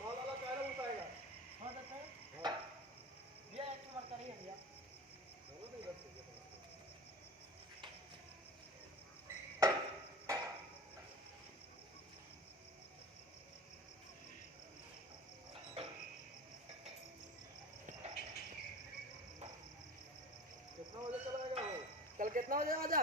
मालाला काय होत आहे का? हाँ तो ये एक बार करिए भैया कितना बजे चलाएगा वो? कल कितना बजे आ जा